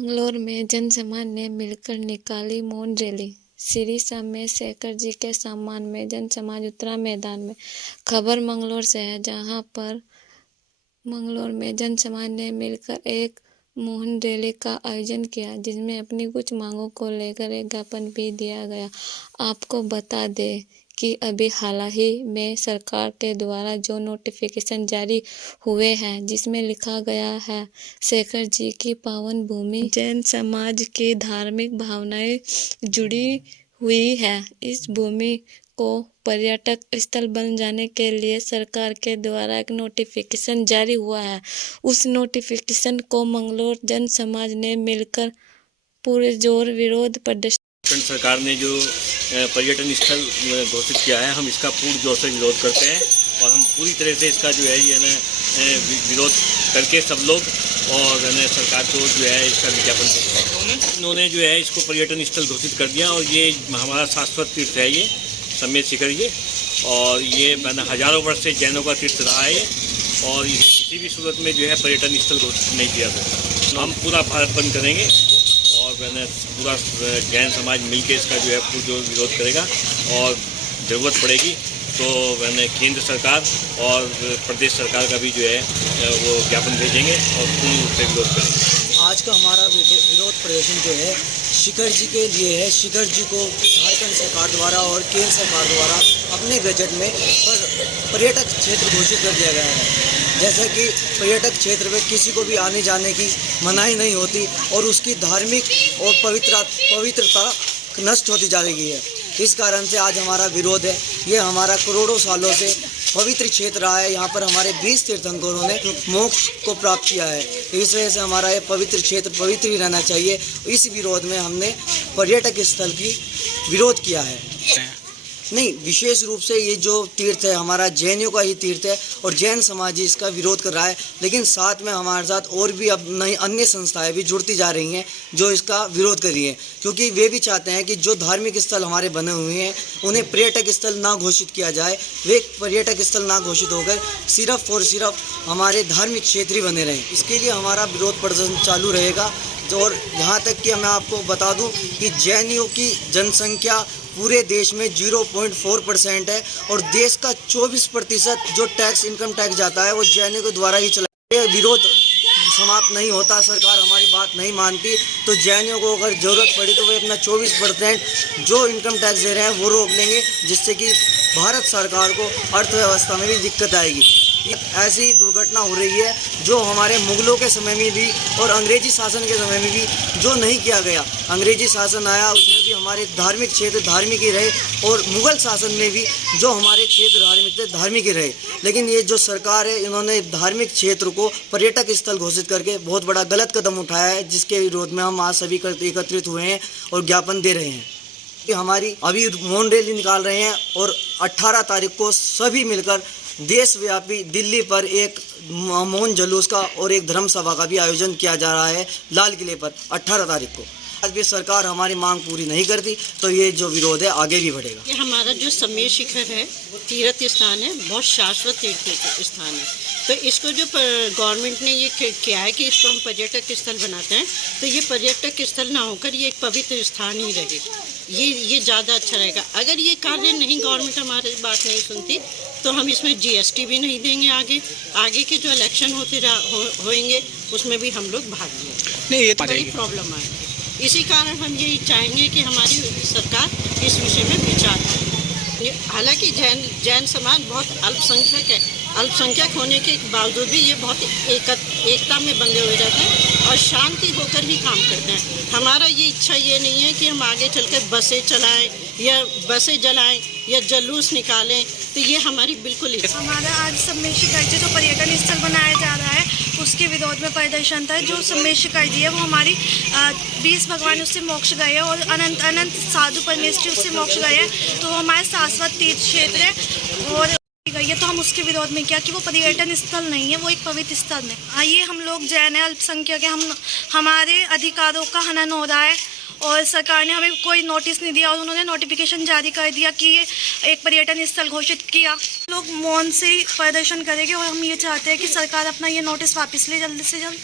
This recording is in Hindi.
मंगलौर में जनसमाज ने मिलकर निकाली मौन रैली। श्री सोमेश्वर जी के सम्मान में जनसमाज उतरा मैदान में। खबर मंगलौर से है, जहां पर मंगलौर में जनसमाज ने मिलकर एक मौन रैली का आयोजन किया, जिसमें अपनी कुछ मांगों को लेकर एक ज्ञापन भी दिया गया। आपको बता दें कि अभी हाल ही में सरकार के द्वारा जो नोटिफिकेशन जारी हुए हैं, जिसमें लिखा गया है, शेखर जी की पावन भूमि जैन समाज की धार्मिक भावनाएं जुड़ी हुई है। इस भूमि को पर्यटक स्थल बन जाने के लिए सरकार के द्वारा एक नोटिफिकेशन जारी हुआ है। उस नोटिफिकेशन को मंगलौर जन समाज ने मिलकर पुरजोर विरोध प्रदर्शन। सरकार ने जो पर्यटन स्थल घोषित किया है, हम इसका पूर्ण जोर से विरोध करते हैं और हम पूरी तरह से इसका जो है ये विरोध करके सब लोग और सरकार को जो है इसका विज्ञापन देते हैं। इन्होंने जो है इसको पर्यटन स्थल घोषित कर दिया और ये हमारा शाश्वत तीर्थ है, ये सोमेश्वर ये, और ये हजारों वर्ष से जैनों का तीर्थ रहा है और किसी भी सूरत में जो है पर्यटन स्थल घोषित नहीं किया गया। हम पूरा भारत बंद करेंगे और पूरा जैन समाज मिलकर इसका जो है पुरजोर विरोध करेगा और ज़रूरत पड़ेगी तो केंद्र सरकार और प्रदेश सरकार का भी जो है वो ज्ञापन भेजेंगे और पूर्ण रूप से विरोध करेंगे। आज का हमारा विरोध प्रदर्शन जो है शेखर जी के लिए है। शेखर जी को झारखंड सरकार द्वारा और केंद्र सरकार द्वारा अपने बजट में पर्यटक क्षेत्र घोषित कर दिया गया है। जैसा कि पर्यटक क्षेत्र में किसी को भी आने जाने की मनाही नहीं होती और उसकी धार्मिक और पवित्रता नष्ट होती जा रही है। इस कारण से आज हमारा विरोध है। ये हमारा करोड़ों सालों से पवित्र क्षेत्र रहा है। यहाँ पर हमारे 20 तीर्थंकरों ने मोक्ष को प्राप्त किया है। इस वजह से हमारा ये पवित्र क्षेत्र पवित्र ही रहना चाहिए। इस विरोध में हमने पर्यटक स्थल की विरोध किया है। नहीं, विशेष रूप से ये जो तीर्थ है हमारा जैनियों का ही तीर्थ है और जैन समाज ही इसका विरोध कर रहा है, लेकिन साथ में हमारे साथ और भी अब नई अन्य संस्थाएं भी जुड़ती जा रही हैं जो इसका विरोध कर रही हैं, क्योंकि वे भी चाहते हैं कि जो धार्मिक स्थल हमारे बने हुए हैं उन्हें पर्यटक स्थल ना घोषित किया जाए। वे पर्यटक स्थल ना घोषित होकर सिर्फ और सिर्फ हमारे धार्मिक क्षेत्र ही बने रहें। इसके लिए हमारा विरोध प्रदर्शन चालू रहेगा। और यहाँ तक कि मैं आपको बता दूँ कि जैनियों की जनसंख्या पूरे देश में 0.4% है और देश का 24% जो टैक्स इनकम टैक्स जाता है वो जैनियों के द्वारा ही चला। ये विरोध समाप्त नहीं होता, सरकार हमारी बात नहीं मानती तो जैनियों को अगर ज़रूरत पड़ी तो वे अपना 24% जो इनकम टैक्स दे रहे हैं वो रोक लेंगे, जिससे कि भारत सरकार को अर्थव्यवस्था में भी दिक्कत आएगी। ऐसी दुर्घटना हो रही है जो हमारे मुगलों के समय में भी और अंग्रेजी शासन के समय में भी जो नहीं किया गया। अंग्रेजी शासन आया उसमें भी हमारे धार्मिक क्षेत्र धार्मिक ही रहे और मुगल शासन में भी जो हमारे क्षेत्र धार्मिक थे धार्मिक ही रहे। लेकिन ये जो सरकार है इन्होंने धार्मिक क्षेत्र को पर्यटक स्थल घोषित करके बहुत बड़ा गलत कदम उठाया है, जिसके विरोध में हम आज सभी एकत्रित हुए हैं और ज्ञापन दे रहे हैं कि हमारी अभी मौन रैली निकाल रहे हैं और 18 तारीख को सभी मिलकर देशव्यापी दिल्ली पर एक मौन जुलूस का और एक धर्म सभा का भी आयोजन किया जा रहा है लाल किले पर 18 तारीख को। आज भी सरकार हमारी मांग पूरी नहीं करती तो ये जो विरोध है आगे भी बढ़ेगा। ये हमारा जो सोमेश्वर है तीर्थ स्थान है, बहुत शाश्वत तीर्थ स्थान है, तो इसको जो गवर्नमेंट ने ये किया है कि इसको हम पर्यटक स्थल बनाते हैं, तो ये पर्यटक स्थल ना होकर ये एक पवित्र स्थान ही रहे। ये ज़्यादा अच्छा रहेगा। अगर ये कार्य नहीं, गवर्नमेंट हमारी बात नहीं सुनती तो हम इसमें GST भी नहीं देंगे। आगे के जो इलेक्शन होंगे उसमें भी हम लोग भाग लेंगे। ये बड़ी प्रॉब्लम आएगी। इसी कारण हम यही चाहेंगे कि हमारी सरकार इस विषय में विचार करे। हालांकि जैन समाज बहुत अल्पसंख्यक है, अल्पसंख्यक होने के बावजूद भी ये बहुत एकता में बंधे हुए रहते हैं और शांति होकर ही काम करते हैं। हमारा ये इच्छा ये नहीं है कि हम आगे चलकर बसें चलाएं या बसें जलाएं या जुलूस निकालें, तो ये हमारी बिल्कुल हमारा आज सोमेश्वर जी जो पर्यटन स्थल बनाया जा रहा है उसके विरोध में प्रदर्शन था। जो सोमेश्वर जी है वो हमारी 20 भगवान उससे मोक्ष गए हैं और अनंत अनंत साधु परमेश्वरी उससे मोक्ष गए हैं, तो वो हमारे शाश्वत तीर्थ क्षेत्र है और गई है। तो हम उसके विरोध में किया कि वो पर्यटन स्थल नहीं है, वो एक पवित्र स्थल है। आइए, हम लोग जैन है, अल्पसंख्यक है, हमारे अधिकारों का हनन हो रहा है और सरकार ने हमें कोई नोटिस नहीं दिया और उन्होंने नोटिफिकेशन जारी कर दिया कि ये एक पर्यटन स्थल घोषित किया। लोग मौन से प्रदर्शन करेंगे और हम ये चाहते हैं कि सरकार अपना ये नोटिस वापस ले जल्द से जल्द।